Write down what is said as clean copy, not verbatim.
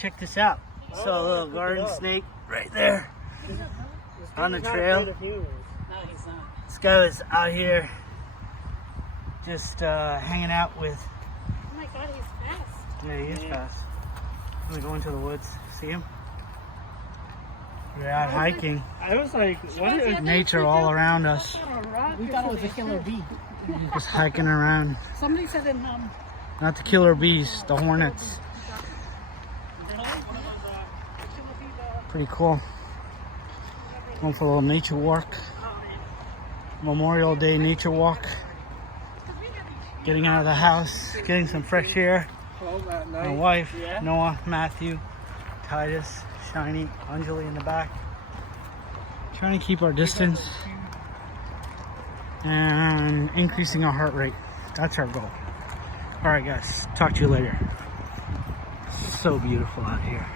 check this out. Saw a little garden snake right there on the trail. This guy was out here just hanging out with. Oh my God, he's fast. Yeah, he is fast. I'm gonna go into the woods. See him? We're out hiking. I was like, what is Nature all around us. We thought it was a killer bee. Just hiking around. Somebody said in Not the killer bees, the hornets. Pretty cool. Going for a little nature walk. Memorial Day nature walk. Getting out of the house, getting some fresh air. My wife, Noah, Matthew, Titus, Shiny, Anjali in the back. Trying to keep our distance and increasing our heart rate. That's our goal. All right, guys. Talk to you later. So beautiful out here.